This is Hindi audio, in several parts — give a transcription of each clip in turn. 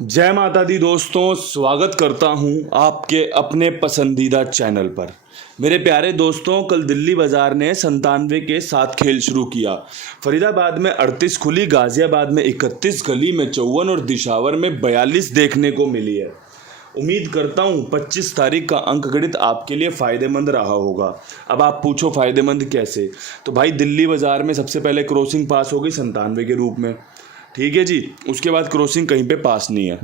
जय माता दी दोस्तों, स्वागत करता हूं आपके अपने पसंदीदा चैनल पर। मेरे प्यारे दोस्तों, कल दिल्ली बाजार ने 97 के साथ खेल शुरू किया। फरीदाबाद में 38 खुली, गाजियाबाद में 31, गली में 54 और दिशावर में 42 देखने को मिली है। उम्मीद करता हूं 25 तारीख का अंकगणित आपके लिए फ़ायदेमंद रहा होगा। अब आप पूछो फ़ायदेमंद कैसे? तो भाई दिल्ली बाजार में सबसे पहले क्रॉसिंग पास हो गई 97 के रूप में, ठीक है जी। उसके बाद क्रॉसिंग कहीं पे पास नहीं है।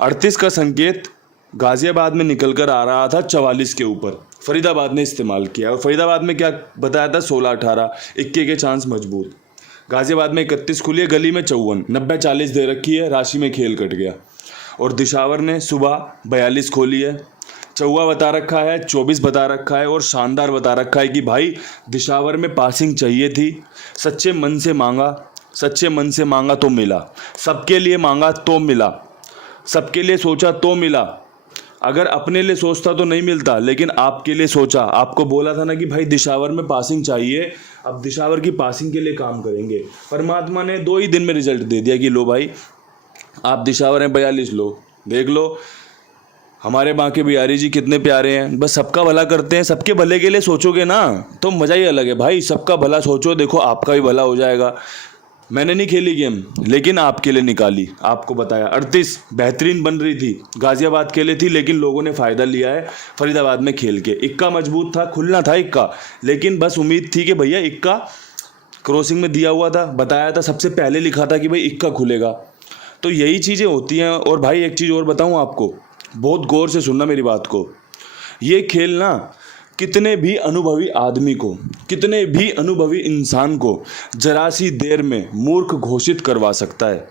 38 का संकेत गाजियाबाद में निकल कर आ रहा था 44 के ऊपर, फरीदाबाद ने इस्तेमाल किया। और फरीदाबाद में क्या बताया था? 16-18, इक्के के चांस मजबूत। गाजियाबाद में 31 खुली है, गली में 54, 90-40 दे रखी है, राशि में खेल कट गया। और दिशावर ने सुबह 42 खोली है, चौवा बता रखा है, 24 बता रखा है और शानदार बता रखा है कि भाई दिशावर में पासिंग चाहिए थी। सच्चे मन से मांगा तो मिला, सबके लिए मांगा तो मिला, सबके लिए सोचा तो मिला। अगर अपने लिए सोचता तो नहीं मिलता, लेकिन आपके लिए सोचा। आपको बोला था ना कि भाई दिशावर में पासिंग चाहिए, अब दिशावर की पासिंग के लिए काम करेंगे। परमात्मा ने 2 ही दिन में रिजल्ट दे दिया कि लो भाई आप दिशावर हैं, 42 लो, देख लो। हमारे बांके बिहारी जी कितने प्यारे हैं, बस सबका भला करते हैं। सबके भले के लिए सोचोगे ना तो मज़ा ही अलग है भाई। सबका भला सोचो, देखो आपका भी भला हो जाएगा। मैंने नहीं खेली गेम, लेकिन आपके लिए निकाली, आपको बताया। 38 बेहतरीन बन रही थी, गाजियाबाद के लिए थी, लेकिन लोगों ने फ़ायदा लिया है फरीदाबाद में खेल के। इक्का मजबूत था, खुलना था इक्का, लेकिन बस उम्मीद थी कि भैया इक्का क्रॉसिंग में दिया हुआ था, बताया था, सबसे पहले लिखा था कि भाई इक्का खुलेगा। तो यही चीज़ें होती हैं। और भाई एक चीज़ और बताऊँ आपको, बहुत गौर से सुनना मेरी बात को। ये खेल ना कितने भी अनुभवी आदमी को, कितने भी अनुभवी इंसान को जरा सी देर में मूर्ख घोषित करवा सकता है।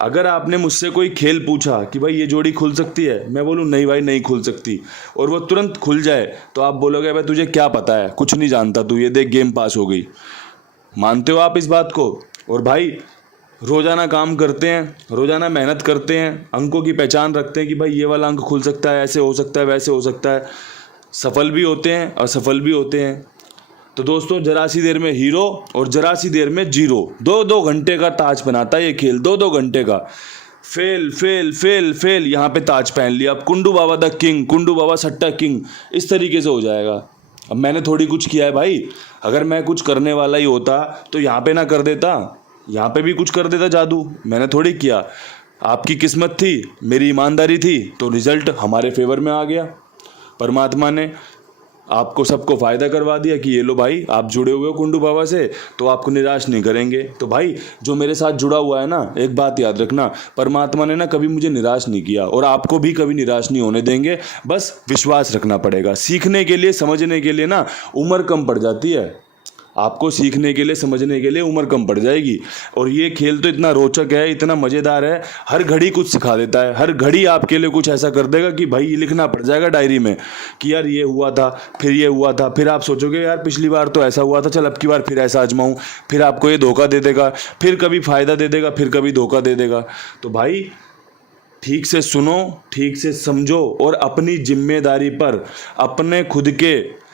अगर आपने मुझसे कोई खेल पूछा कि भाई ये जोड़ी खुल सकती है, मैं बोलूँ नहीं भाई नहीं खुल सकती, और वो तुरंत खुल जाए, तो आप बोलोगे भाई तुझे क्या पता है, कुछ नहीं जानता तू, ये देख गेम पास हो गई। मानते हो आप इस बात को? और भाई रोज़ाना काम करते हैं, रोज़ाना मेहनत करते हैं, अंकों की पहचान रखते हैं कि भाई ये वाला अंक खुल सकता है, ऐसे हो सकता है, वैसे हो सकता है। सफल भी होते हैं, असफल भी होते हैं। तो दोस्तों जरा सी देर में हीरो और जरा सी देर में जीरो, 2-2 घंटे का ताज बनाता है ये खेल, 2-2 घंटे का। फेल फेल फेल फेल, यहाँ पे ताज पहन लिया। अब कुंडू बाबा द किंग, कुंडू बाबा सट्टा किंग, इस तरीके से हो जाएगा। अब मैंने थोड़ी कुछ किया है भाई, अगर मैं कुछ करने वाला ही होता तो यहाँ पे ना कर देता, यहाँ पे भी कुछ कर देता जादू। मैंने थोड़ी किया, आपकी किस्मत थी, मेरी ईमानदारी थी, तो रिजल्ट हमारे फेवर में आ गया। परमात्मा ने आपको सबको फ़ायदा करवा दिया कि ये लो भाई आप जुड़े हुए हो कुंडू बाबा से, तो आपको निराश नहीं करेंगे। तो भाई जो मेरे साथ जुड़ा हुआ है ना, एक बात याद रखना, परमात्मा ने ना कभी मुझे निराश नहीं किया, और आपको भी कभी निराश नहीं होने देंगे। बस विश्वास रखना पड़ेगा। सीखने के लिए, समझने के लिए ना उम्र कम पड़ जाती है। आपको सीखने के लिए, समझने के लिए उम्र कम पड़ जाएगी। और ये खेल तो इतना रोचक है, इतना मज़ेदार है, हर घड़ी कुछ सिखा देता है। हर घड़ी आपके लिए कुछ ऐसा कर देगा कि भाई ये लिखना पड़ जाएगा डायरी में कि यार ये हुआ था, फिर ये हुआ था, फिर आप सोचोगे यार पिछली बार तो ऐसा हुआ था, चल अब की बार फिर ऐसा आजमाऊँ। फिर आपको ये धोखा दे देगा, फिर कभी फ़ायदा दे देगा, फिर कभी धोखा दे देगा। तो भाई ठीक से सुनो, ठीक से समझो, और अपनी जिम्मेदारी पर, अपने खुद के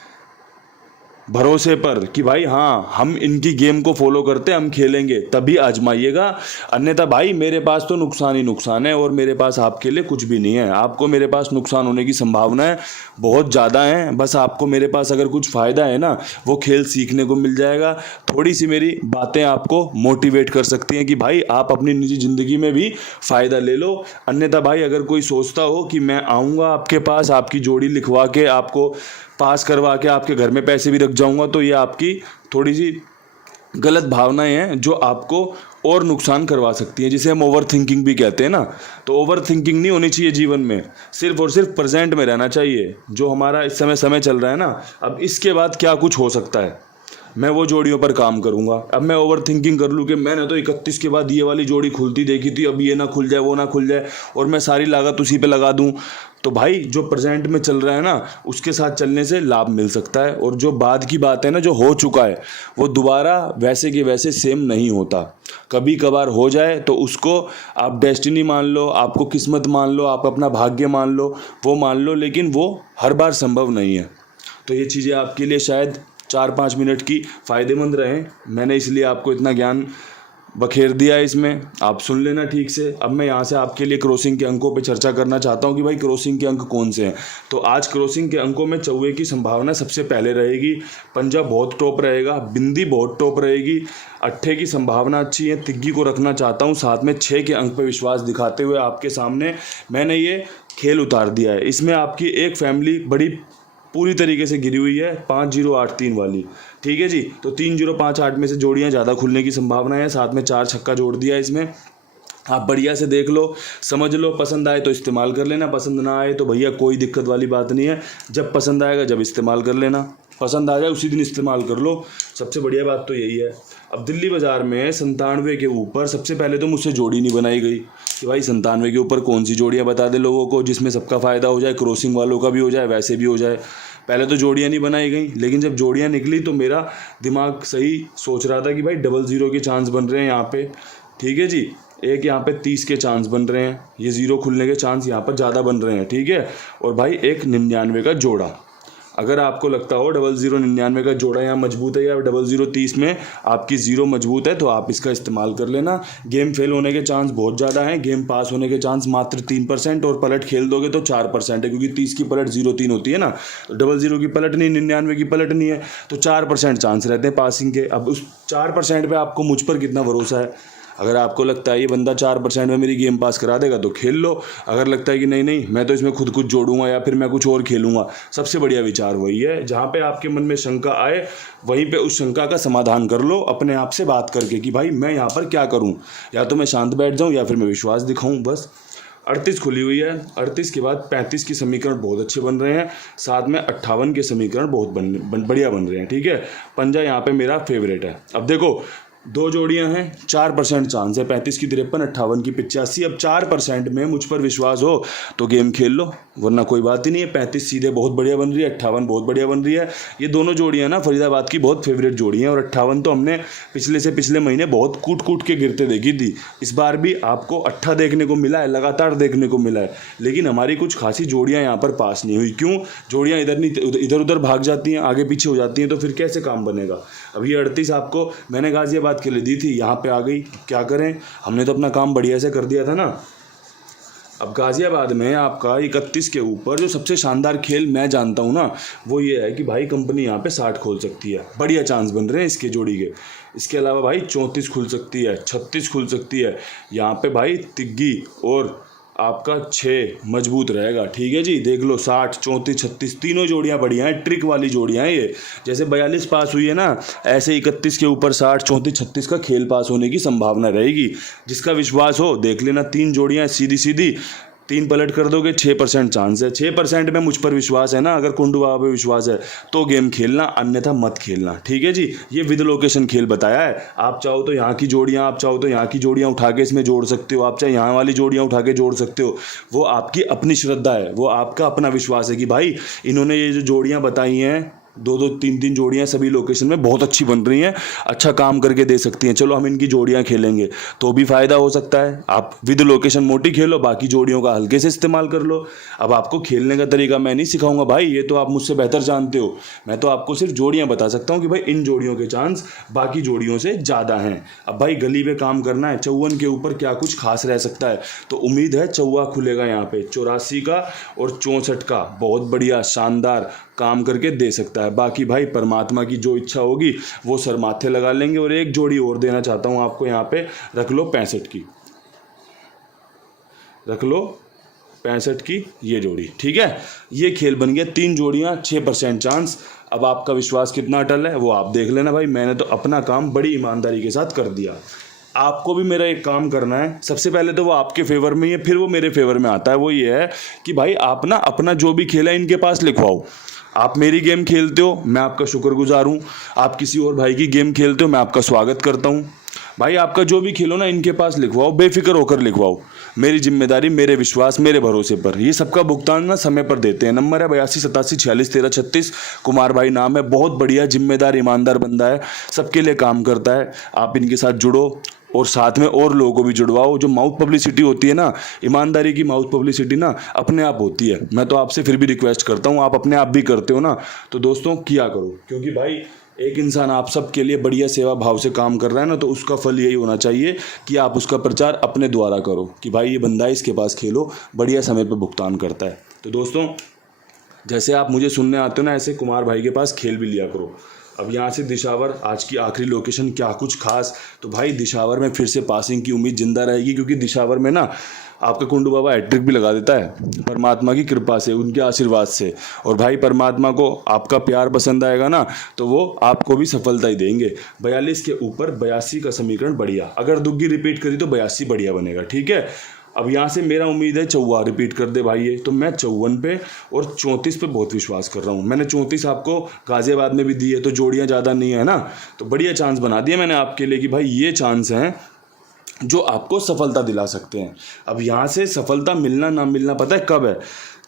भरोसे पर कि भाई हाँ हम इनकी गेम को फॉलो करते हैं, हम खेलेंगे, तभी आजमाइएगा। अन्यथा भाई मेरे पास तो नुकसान ही नुकसान है, और मेरे पास आपके लिए कुछ भी नहीं है। आपको मेरे पास नुकसान होने की संभावनाएं बहुत ज़्यादा हैं। बस आपको मेरे पास अगर कुछ फ़ायदा है ना, वो खेल सीखने को मिल जाएगा। थोड़ी सी मेरी बातें आपको मोटिवेट कर सकती हैं कि भाई आप अपनी निजी ज़िंदगी में भी फ़ायदा ले लो। अन्यथा भाई अगर कोई सोचता हो कि मैं आऊँगा आपके पास, आपकी जोड़ी लिखवा के, आपको पास करवा के, आपके घर में पैसे भी रख जाऊंगा, तो ये आपकी थोड़ी सी गलत भावनाएं हैं जो आपको और नुकसान करवा सकती हैं, जिसे हम ओवर थिंकिंग भी कहते हैं ना। तो ओवर थिंकिंग नहीं होनी चाहिए जीवन में, सिर्फ और सिर्फ प्रेजेंट में रहना चाहिए। जो हमारा इस समय चल रहा है ना, अब इसके बाद क्या कुछ हो सकता है, मैं वो जोड़ियों पर काम करूंगा। अब मैं ओवर थिंकिंग कर लूँ कि मैंने तो 31 के बाद ये वाली जोड़ी खुलती देखी थी, अब ये ना खुल जाए, वो ना खुल जाए, और मैं सारी लागत उसी पे लगा दूं। तो भाई जो प्रेजेंट में चल रहा है ना, उसके साथ चलने से लाभ मिल सकता है। और जो बाद की बात है ना, जो हो चुका है, वो दोबारा वैसे के वैसे सेम नहीं होता। कभी कभार हो जाए तो उसको आप डेस्टिनी मान लो, आपको किस्मत मान लो, आप अपना भाग्य मान लो, वो मान लो, लेकिन वो हर बार संभव नहीं है। तो ये चीज़ें आपके लिए शायद 4-5 मिनट की फ़ायदेमंद रहें। मैंने इसलिए आपको इतना ज्ञान बखेर दिया है इसमें, आप सुन लेना ठीक से। अब मैं यहाँ से आपके लिए क्रॉसिंग के अंकों पे चर्चा करना चाहता हूँ कि भाई क्रॉसिंग के अंक कौन से हैं। तो आज क्रॉसिंग के अंकों में चौवे की संभावना सबसे पहले रहेगी, पंजा बहुत टॉप रहेगा, बिंदी बहुत टॉप रहेगी, अट्ठे की संभावना अच्छी है, तिग्गी को रखना चाहता हूँ साथ में। 6 के अंक पर विश्वास दिखाते हुए आपके सामने मैंने ये खेल उतार दिया है। इसमें आपकी एक फैमिली बड़ी पूरी तरीके से गिरी हुई है 5083 वाली, ठीक है जी। तो 3058 में से जोड़ियां ज़्यादा खुलने की संभावना है, साथ में 4 छक्का जोड़ दिया इसमें। आप बढ़िया से देख लो, समझ लो, पसंद आए तो इस्तेमाल कर लेना, पसंद ना आए तो भैया कोई दिक्कत वाली बात नहीं है। जब पसंद आएगा जब इस्तेमाल कर लेना, पसंद आ जाए उसी दिन इस्तेमाल कर लो, सबसे बढ़िया बात तो यही है। अब दिल्ली बाज़ार में 97 के ऊपर सबसे पहले तो मुझसे जोड़ी नहीं बनाई गई कि भाई 97 के ऊपर कौन सी जोड़ियाँ बता दे लोगों को जिसमें सबका फ़ायदा हो जाए, क्रॉसिंग वालों का भी हो जाए, वैसे भी हो जाए। पहले तो जोड़ियाँ नहीं बनाई गई, लेकिन जब जोड़ियाँ निकली तो मेरा दिमाग सही सोच रहा था कि भाई 00 के चांस बन रहे हैं यहाँ पे, ठीक है जी। एक यहाँ पे 30 के चांस बन रहे हैं, ये 0 खुलने के चांस यहाँ पर ज़्यादा बन रहे हैं, ठीक है। और भाई एक 99 का जोड़ा, अगर आपको लगता हो 00 99 का जोड़ा यहाँ मजबूत है या 00 30 में आपकी 0 मजबूत है तो आप इसका इस्तेमाल कर लेना। गेम फेल होने के चांस बहुत ज़्यादा हैं, गेम पास होने के चांस मात्र 3% और पलट खेल दोगे तो 4% है, क्योंकि 30 की पलट 0-3 होती है ना, 00 की पलट नहीं, 99 की पलट नहीं है, तो 4% चांस रहते हैं पासिंग के। अब उस 4% पे आपको मुझ पर कितना भरोसा है। अगर आपको लगता है ये बंदा 4% में मेरी गेम पास करा देगा तो खेल लो, अगर लगता है कि नहीं नहीं मैं तो इसमें खुद कुछ जोड़ूंगा या फिर मैं कुछ और खेलूंगा, सबसे बढ़िया विचार वही है। जहाँ पे आपके मन में शंका आए वहीं पे उस शंका का समाधान कर लो अपने आप से बात करके कि भाई मैं यहाँ पर क्या करूँ, या तो मैं शांत बैठ जाऊँ या फिर मैं विश्वास दिखाऊँ, बस। 38 खुली हुई है, 38 के बाद 35 के समीकरण बहुत अच्छे बन रहे हैं, साथ में 58 के समीकरण बहुत बढ़िया बन रहे हैं, ठीक है। पंजा यहाँ पे मेरा फेवरेट है। अब देखो 2 जोड़ियां हैं, 4% चांस है, 35 की 53, 58 की 85। अब 4% में मुझ पर विश्वास हो तो गेम खेल लो, वरना कोई बात ही नहीं है। 35 सीधे बहुत बढ़िया बन रही है, 58 बहुत बढ़िया बन रही है। ये दोनों जोड़ियां ना फरीदाबाद की बहुत फेवरेट जोड़ी हैं, और 58 तो हमने पिछले महीने बहुत कूट के गिरते देखी थी। इस बार भी आपको 8 देखने को मिला है, लगातार देखने को मिला है, लेकिन हमारी कुछ खासी जोड़ियाँ यहाँ पर पास नहीं हुई। क्यों? जोड़ियाँ इधर उधर भाग जाती हैं, आगे पीछे हो जाती हैं, तो फिर कैसे काम बनेगा। अब ये 38 आपको मैंने गाजियाबाद के लिए दी थी, यहाँ पे आ गई, क्या करें, हमने तो अपना काम बढ़िया से कर दिया था ना। अब गाजियाबाद में आपका 31 के ऊपर जो सबसे शानदार खेल मैं जानता हूँ ना, वो ये है कि भाई कंपनी यहाँ पे 60 खोल सकती है, बढ़िया चांस बन रहे हैं इसके जोड़ी के। इसके अलावा भाई 34 खुल सकती है, 36 खुल सकती है, यहाँ पे भाई तिग्गी और आपका 6 मजबूत रहेगा, ठीक है जी। देख लो 60 34 36 तीनों जोड़ियां बढ़िया हैं, ट्रिक वाली जोड़ियां हैं ये। जैसे 42 पास हुई है ना, ऐसे 31 के ऊपर 60 34 36 का खेल पास होने की संभावना रहेगी। जिसका विश्वास हो देख लेना, 3 जोड़ियां सीधी सीधी, 3 पलट कर दोगे, 6% चांस है। 6% में मुझ पर विश्वास है ना, अगर कुंडू बाबा पे विश्वास है तो गेम खेलना, अन्यथा मत खेलना, ठीक है जी। ये विद लोकेशन खेल बताया है। आप चाहो तो यहाँ की जोड़ियाँ, आप चाहो तो यहाँ की जोड़ियाँ उठा के इसमें जोड़ सकते हो, आप चाहे यहाँ वाली जोड़ियाँ उठा के जोड़ सकते हो, वो आपकी अपनी श्रद्धा है, वो आपका अपना विश्वास है कि भाई इन्होंने ये जो जोड़ियाँ बताई हैं 2-2 3-3 जोड़ियाँ सभी लोकेशन में बहुत अच्छी बन रही हैं, अच्छा काम करके दे सकती हैं, चलो हम इनकी जोड़ियाँ खेलेंगे तो भी फ़ायदा हो सकता है। आप विद लोकेशन मोटी खेलो, बाकी जोड़ियों का हल्के से इस्तेमाल कर लो। अब आपको खेलने का तरीका मैं नहीं सिखाऊंगा भाई, ये तो आप मुझसे बेहतर जानते हो। मैं तो आपको सिर्फ जोड़ियाँ बता सकता हूँ कि भाई इन जोड़ियों के चांस बाकी जोड़ियों से ज़्यादा हैं। अब भाई गली में काम करना है, 54 के ऊपर क्या कुछ खास रह सकता है, तो उम्मीद है चौवा खुलेगा यहाँ पे, 84 का और 64 का, बहुत बढ़िया शानदार काम करके दे सकता है। बाकी भाई परमात्मा की जो इच्छा होगी वो सर माथे लगा लेंगे। और एक जोड़ी और देना चाहता हूँ आपको, यहाँ पे रख लो 65 की, रख लो 65 की ये जोड़ी, ठीक है। ये खेल बन गया, 3 जोड़ियाँ 6% चांस। अब आपका विश्वास कितना अटल है वो आप देख लेना भाई, मैंने तो अपना काम बड़ी ईमानदारी के साथ कर दिया। आपको भी मेरा एक काम करना है, सबसे पहले तो वो आपके फेवर में ही है, फिर वो मेरे फेवर में आता है। वो ये है कि भाई आप ना अपना जो भी खेला इनके पास लिखवाओ। आप मेरी गेम खेलते हो, मैं आपका शुक्रगुजार हूँ। आप किसी और भाई की गेम खेलते हो, मैं आपका स्वागत करता हूँ। भाई आपका जो भी खेलो ना इनके पास लिखवाओ, बेफिक्र होकर लिखवाओ। मेरी जिम्मेदारी, मेरे विश्वास, मेरे भरोसे पर। ये सबका भुगतान ना समय पर देते हैं। नंबर है 82 87 46 13 36। कुमार भाई नाम है, बहुत बढ़िया जिम्मेदार ईमानदार बंदा है, सबके लिए काम करता है। आप इनके साथ जुड़ो और साथ में और लोगों को भी जुड़वाओ। जो माउथ पब्लिसिटी होती है ना, ईमानदारी की माउथ पब्लिसिटी ना अपने आप होती है। मैं तो आपसे फिर भी रिक्वेस्ट करता हूँ, आप अपने आप भी करते हो ना, तो दोस्तों किया करो, क्योंकि भाई एक इंसान आप सबके लिए बढ़िया सेवा भाव से काम कर रहा है ना, तो उसका फल यही होना चाहिए कि आप उसका प्रचार अपने द्वारा करो कि भाई ये बंदा है, इसके पास खेलो, बढ़िया समय पर भुगतान करता है। तो दोस्तों, जैसे आप मुझे सुनने आते हो ना, ऐसे कुमार भाई के पास खेल भी लिया करो। अब यहाँ से दिशावर आज की आखिरी लोकेशन क्या कुछ खास, तो भाई दिशावर में फिर से पासिंग की उम्मीद जिंदा रहेगी, क्योंकि दिशावर में ना आपका कुंडू बाबा हैट्रिक भी लगा देता है परमात्मा की कृपा से, उनके आशीर्वाद से। और भाई परमात्मा को आपका प्यार पसंद आएगा ना, तो वो आपको भी सफलता ही देंगे। 42 के ऊपर 82 का समीकरण बढ़िया, अगर दुग्गी रिपीट करी तो 82 बढ़िया बनेगा, ठीक है। अब यहाँ से मेरा उम्मीद है 54 रिपीट कर दे भाई ये, तो मैं 54 पे और 34 पे बहुत विश्वास कर रहा हूँ। मैंने 34 आपको गाजियाबाद में भी दी है, तो जोड़ियाँ ज़्यादा नहीं है ना, तो बढ़िया चांस बना दिया मैंने आपके लिए कि भाई ये चांस हैं जो आपको सफलता दिला सकते हैं। अब यहाँ से सफलता मिलना ना मिलना पता है कब है,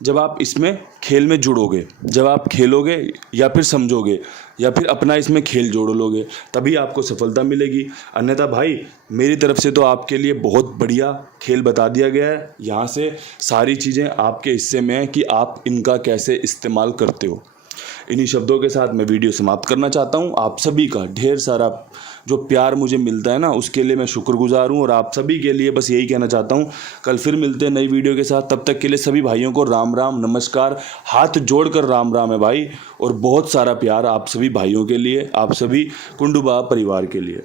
जब आप इसमें खेल में जुड़ोगे, जब आप खेलोगे या फिर समझोगे या फिर अपना इसमें खेल जोड़ लोगे, तभी आपको सफलता मिलेगी। अन्यथा भाई मेरी तरफ से तो आपके लिए बहुत बढ़िया खेल बता दिया गया है। यहाँ से सारी चीज़ें आपके हिस्से में हैं कि आप इनका कैसे इस्तेमाल करते हो। इन्हीं शब्दों के साथ मैं वीडियो समाप्त करना चाहता हूँ। आप सभी का ढेर सारा जो प्यार मुझे मिलता है ना, उसके लिए मैं शुक्रगुजार हूँ। और आप सभी के लिए बस यही कहना चाहता हूँ, कल फिर मिलते हैं नई वीडियो के साथ। तब तक के लिए सभी भाइयों को राम राम, नमस्कार, हाथ जोड़कर राम राम है भाई। और बहुत सारा प्यार आप सभी भाइयों के लिए, आप सभी कुंडू बाबा परिवार के लिए।